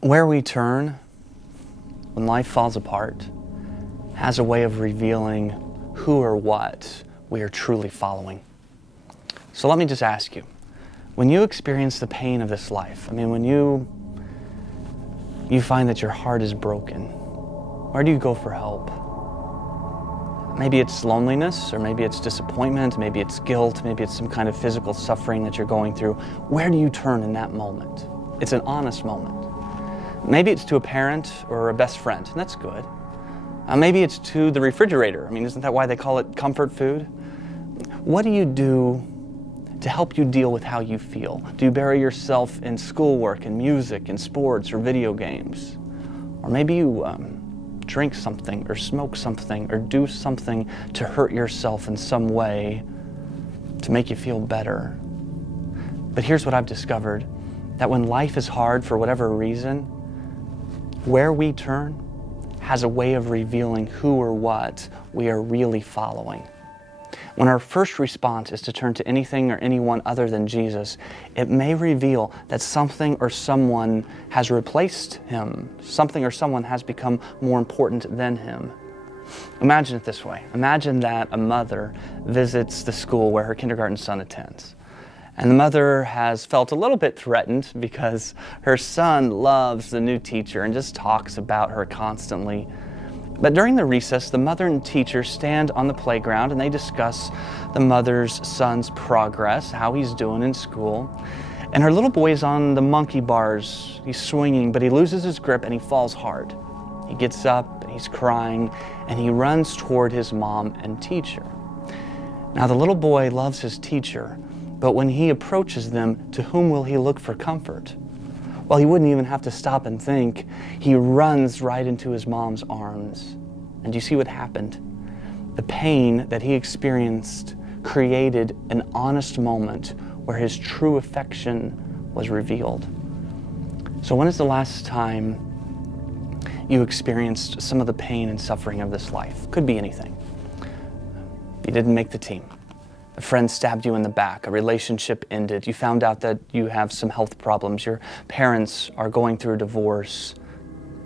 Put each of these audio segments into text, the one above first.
Where we turn when life falls apart has a way of revealing who or what we are truly following. So let me just ask you, when you experience the pain of this life, when you find that your heart is broken, where do you go for help? Maybe it's loneliness, or maybe it's disappointment, maybe it's guilt, maybe it's some kind of physical suffering that you're going through. Where do you turn in that moment? It's an honest moment. Maybe it's to a parent or a best friend, and that's good. Maybe it's to the refrigerator. Isn't that why they call it comfort food? What do you do to help you deal with how you feel? Do you bury yourself in schoolwork and music and sports or video games? Or maybe you drink something or smoke something or do something to hurt yourself in some way to make you feel better. But here's what I've discovered, that when life is hard for whatever reason, where we turn has a way of revealing who or what we are really following. When our first response is to turn to anything or anyone other than Jesus, it may reveal that something or someone has replaced him. Something or someone has become more important than him. Imagine it this way. Imagine that a mother visits the school where her kindergarten son attends. And the mother has felt a little bit threatened because her son loves the new teacher and just talks about her constantly. But during the recess, the mother and teacher stand on the playground and they discuss the mother's son's progress, how he's doing in school. And her little boy is on the monkey bars. He's swinging, but he loses his grip and he falls hard. He gets up and he's crying and he runs toward his mom and teacher. Now the little boy loves his teacher, but when he approaches them, to whom will he look for comfort? Well, he wouldn't even have to stop and think. He runs right into his mom's arms. And do you see what happened? The pain that he experienced created an honest moment where his true affection was revealed. So when is the last time you experienced some of the pain and suffering of this life? Could be anything. You didn't make the team. A friend stabbed you in the back, a relationship ended, you found out that you have some health problems, your parents are going through a divorce,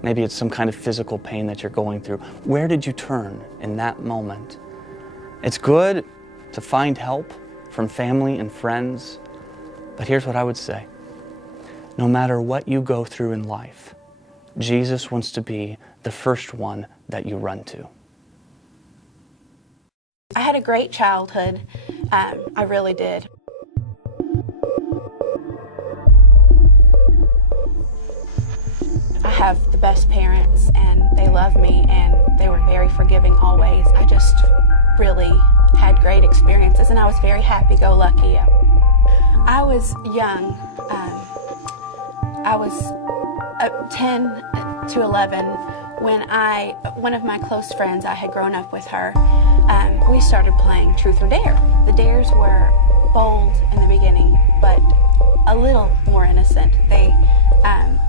maybe it's some kind of physical pain that you're going through. Where did you turn in that moment? It's good to find help from family and friends, but here's what I would say. No matter what you go through in life, Jesus wants to be the first one that you run to. I had a great childhood. I really did. I have the best parents and they love me and they were very forgiving always. I just really had great experiences and I was very happy-go-lucky. I was young. I was 10 to 11 when one of my close friends, I had grown up with her, we started playing Truth or Dare. The dares were bold in the beginning, but a little more innocent. They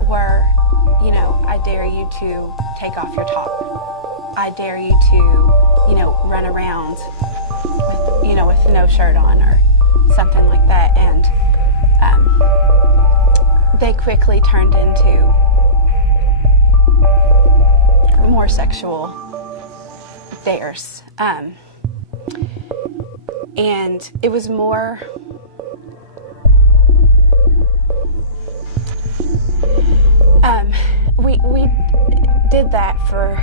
were, I dare you to take off your top. I dare you to, run around with no shirt on or something like that. And they quickly turned into more sexual dares. And it was more we did that for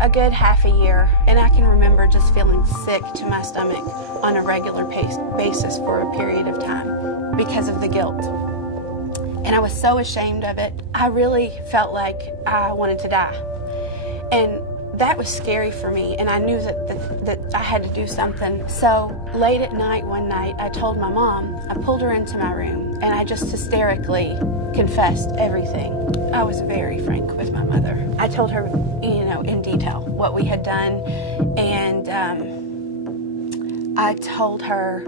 a good half a year, and I can remember just feeling sick to my stomach on a regular basis for a period of time because of the guilt. And I was so ashamed of it. I really felt like I wanted to die. And that was scary for me, and I knew that I had to do something. So late at night one night, I told my mom, I pulled her into my room, and I just hysterically confessed everything. I was very frank with my mother. I told her, in detail what we had done, and I told her,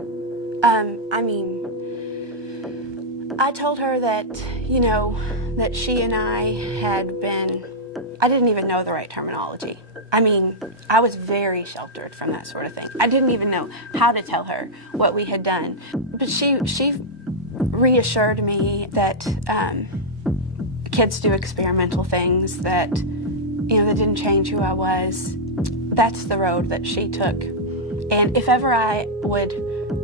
I told her that, that she and I had been, I didn't even know the right terminology. I was very sheltered from that sort of thing. I didn't even know how to tell her what we had done. But she reassured me that kids do experimental things that, that didn't change who I was. That's the road that she took. And if ever I would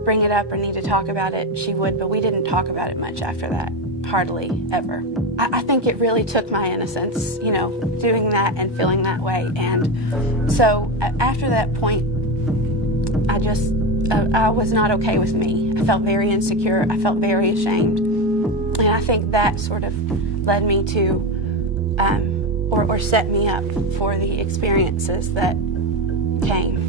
bring it up or need to talk about it, she would, but we didn't talk about it much after that, hardly ever. I think it really took my innocence, doing that and feeling that way. And so after that point, I was not okay with me. I felt very insecure. I felt very ashamed. And I think that sort of led me to, or set me up for the experiences that came.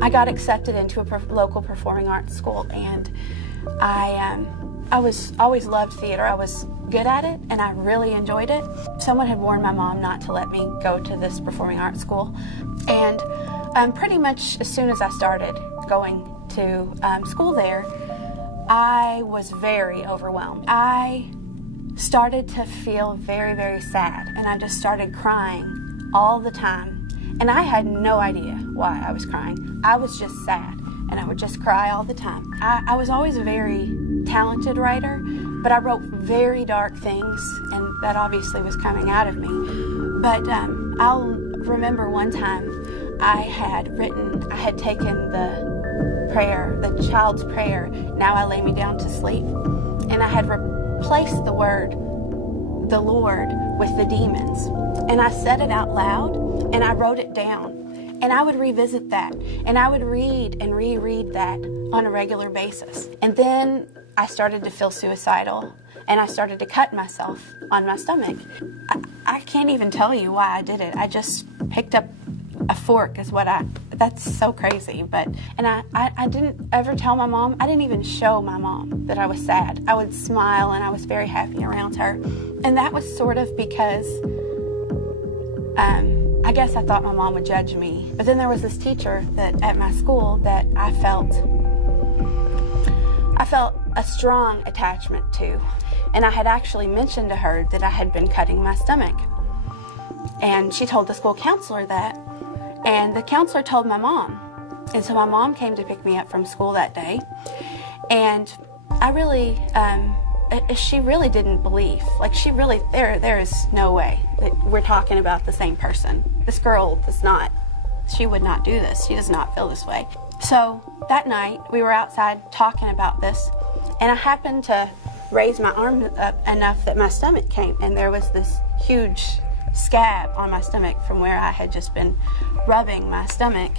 I got accepted into a local performing arts school, and I always loved theater. I was good at it, and I really enjoyed it. Someone had warned my mom not to let me go to this performing arts school, and pretty much as soon as I started going to school there, I was very overwhelmed. I started to feel very, very sad, and I just started crying all the time. And I had no idea why I was crying. I was just sad, and I would just cry all the time. I was always a very talented writer, but I wrote very dark things, and that obviously was coming out of me. But I'll remember one time I had taken the prayer, the child's prayer, "Now I lay me down to sleep," and I had replaced the word, the Lord, with the demons. And I said it out loud, and I wrote it down. And I would revisit that, and I would read and reread that on a regular basis. And then I started to feel suicidal, and I started to cut myself on my stomach. I can't even tell you why I did it. I just picked up a fork that's so crazy. And I didn't ever tell my mom. I didn't even show my mom that I was sad. I would smile, and I was very happy around her. And that was sort of because I guess I thought my mom would judge me. But then there was this teacher at my school that I felt a strong attachment to. And I had actually mentioned to her that I had been cutting my stomach. And she told the school counselor that. And the counselor told my mom. And so my mom came to pick me up from school that day. And I really, she really didn't believe. Like, there is no way that we're talking about the same person. This girl she would not do this. She does not feel this way. So that night, we were outside talking about this, and I happened to raise my arm up enough that my stomach came, and there was this huge scab on my stomach from where I had just been rubbing my stomach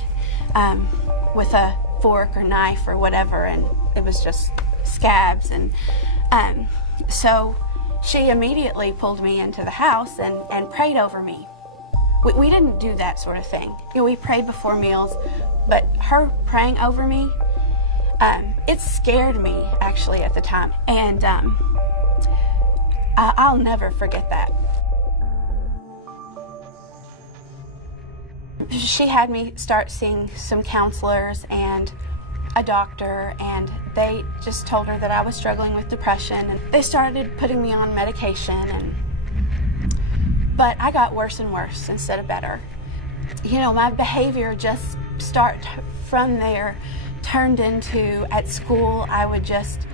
with a fork or knife or whatever, and it was just scabs. And so she immediately pulled me into the house and prayed over me. We didn't do that sort of thing. We prayed before meals, but her praying over me, it scared me actually at the time, and I'll never forget that. She had me start seeing some counselors and a doctor, and they just told her that I was struggling with depression, and they started putting me on medication, but I got worse and worse instead of better. My behavior just from there turned into, at school, I would just,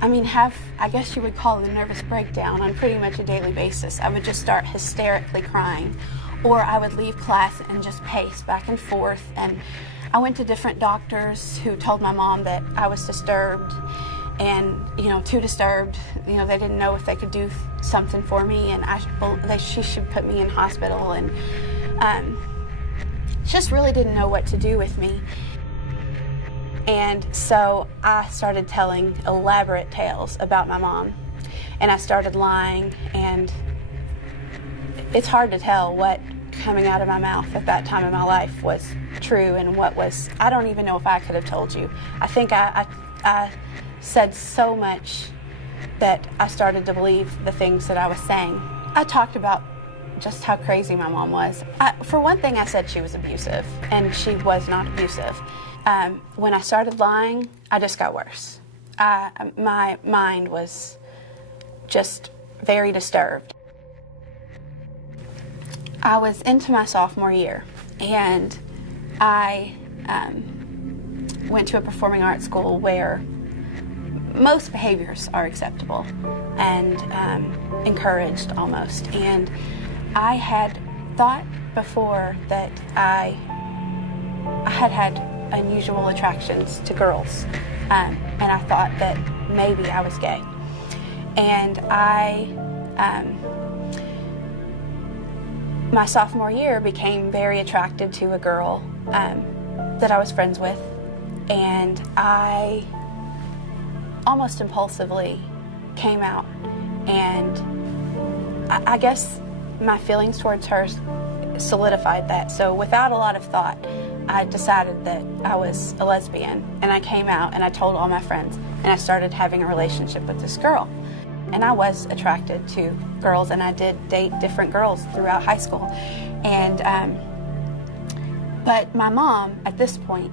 have, I guess you would call it a nervous breakdown on pretty much a daily basis. I would just start hysterically crying, or I would leave class and just pace back and forth. And I went to different doctors who told my mom that I was disturbed, and too disturbed. They didn't know if they could do something for me, and she should put me in hospital, and just really didn't know what to do with me. And so I started telling elaborate tales about my mom, and I started lying, and it's hard to tell what coming out of my mouth at that time in my life was true and what was. I don't even know if I could have told you. I think I said so much that I started to believe the things that I was saying. I talked about just how crazy my mom was. For one thing, I said she was abusive, and she was not abusive. When I started lying, I just got worse. My mind was just very disturbed. I was into my sophomore year, and I went to a performing arts school where most behaviors are acceptable and encouraged almost. And I had thought before that I had unusual attractions to girls, and I thought that maybe I was gay. And my sophomore year became very attracted to a girl that I was friends with, and I almost impulsively came out, and I guess my feelings towards her solidified that. So without a lot of thought, I decided that I was a lesbian, and I came out and I told all my friends, and I started having a relationship with this girl. And I was attracted to girls, and I did date different girls throughout high school. And but my mom at this point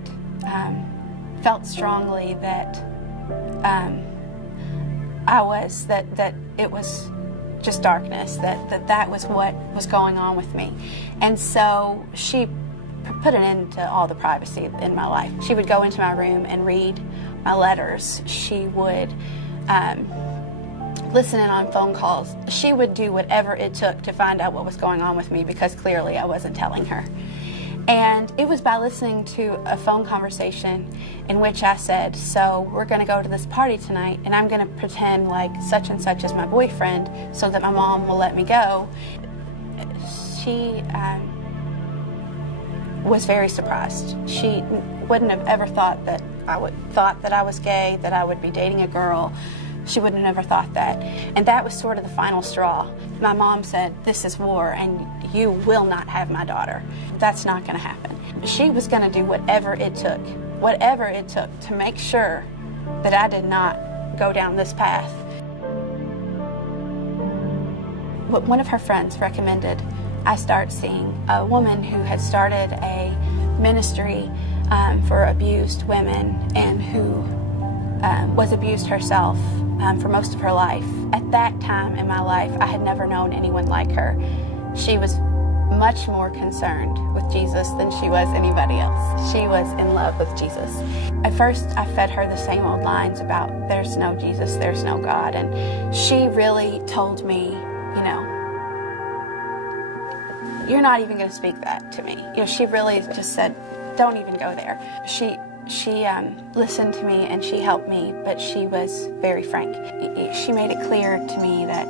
felt strongly that that it was just darkness, that was what was going on with me. And so she put an end to all the privacy in my life. She would go into my room and read my letters. She would listen in on phone calls. She would do whatever it took to find out what was going on with me, because clearly I wasn't telling her. And it was by listening to a phone conversation in which I said, so we're going to go to this party tonight, and I'm going to pretend like such and such is my boyfriend so that my mom will let me go. She was very surprised. She wouldn't have ever thought that I was gay, that I would be dating a girl. She wouldn't have ever thought that. And that was sort of the final straw. My mom said, this is war, and you will not have my daughter. That's not going to happen. She was going to do whatever it took to make sure that I did not go down this path. One of her friends recommended I start seeing a woman who had started a ministry for abused women and who was abused herself for most of her life. At that time in my life, I had never known anyone like her. She was much more concerned with Jesus than she was anybody else. She was in love with Jesus. At first, I fed her the same old lines about there's no Jesus, there's no God, and she really told me, you know, you're not even going to speak that to me. You know, she really just said, don't even go there. She listened to me and she helped me, but she was very frank. She made it clear to me that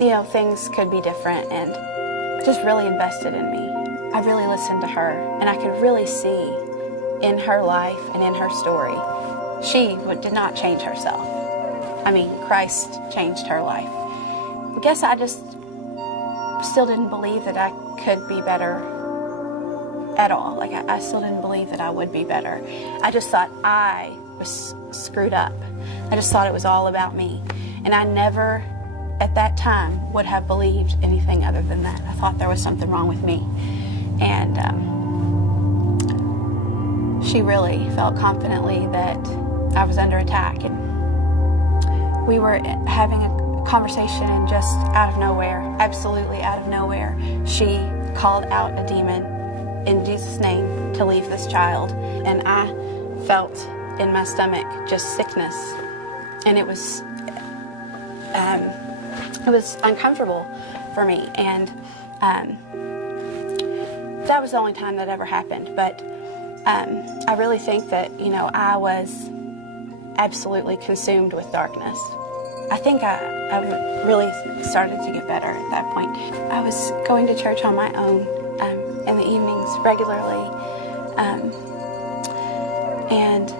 you know, things could be different, and just really invested in me. I really listened to her, and I could really see in her life and in her story, she did not change herself. I mean, Christ changed her life. I guess I just still didn't believe that I could be better at all. Like, I still didn't believe that I would be better. I just thought I was screwed up. I just thought it was all about me. And I never, at that time, would have believed anything other than that. I thought there was something wrong with me. And she really felt confidently that I was under attack. And we were having a conversation, and just out of nowhere, absolutely out of nowhere, she called out a demon in Jesus' name to leave this child. And I felt in my stomach just sickness. And it was uncomfortable for me. And that was the only time that ever happened. But I really think that, you know, I was absolutely consumed with darkness. I think I really started to get better at that point. I was going to church on my own in the evenings regularly, and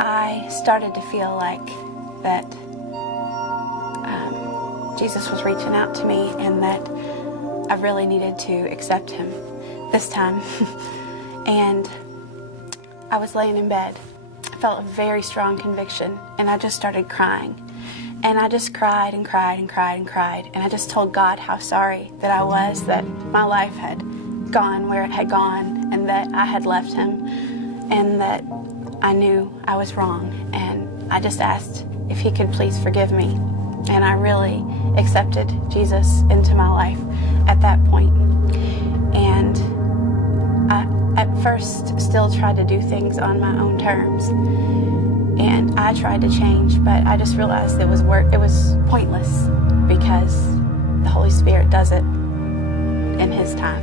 I started to feel like that Jesus was reaching out to me, and that I really needed to accept him this time. And I was laying in bed. I felt a very strong conviction, and I just started crying. And I just cried and cried and cried and cried. And I just told God how sorry that I was, that my life had gone where it had gone, and that I had left him, and that I knew I was wrong. And I just asked if he could please forgive me. And I really accepted Jesus into my life at that point. And at first still tried to do things on my own terms. And I tried to change, but I just realized it was pointless because the Holy Spirit does it in His time.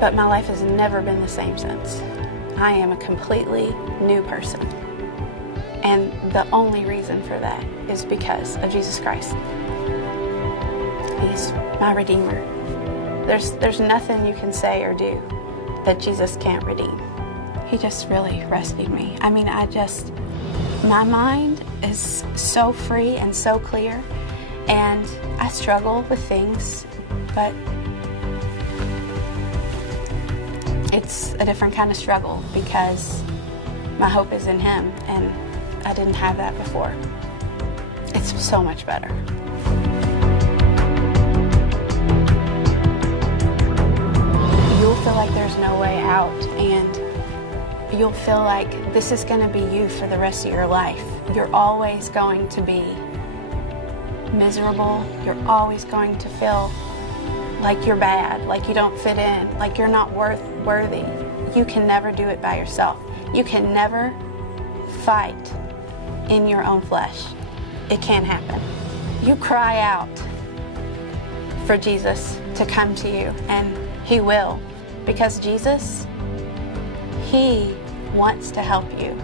But my life has never been the same since. I am a completely new person. And the only reason for that is because of Jesus Christ. He's my Redeemer. There's nothing you can say or do that Jesus can't redeem. He just really rescued me. I mean, my mind is so free and so clear, and I struggle with things, but it's a different kind of struggle because my hope is in Him, and I didn't have that before. It's so much better. You'll feel like there's no way out, and you'll feel like this is going to be you for the rest of your life. You're always going to be miserable. You're always going to feel like you're bad, like you don't fit in, like you're not worthy. You can never do it by yourself. You can never fight in your own flesh. It can't happen. You cry out for Jesus to come to you, and He will, because Jesus, He wants to help you,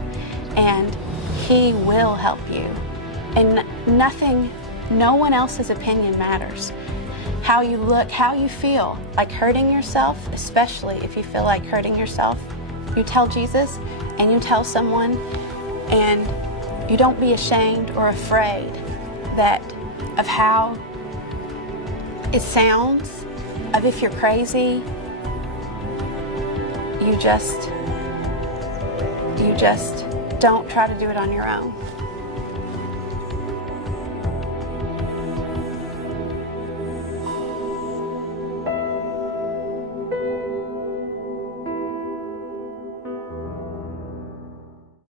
and He will help you. And no one else's opinion matters. How you look, how you feel, like hurting yourself, especially if you feel like hurting yourself, you tell Jesus and you tell someone, and you don't be ashamed or afraid of how it sounds, of if you're crazy. You just don't try to do it on your own.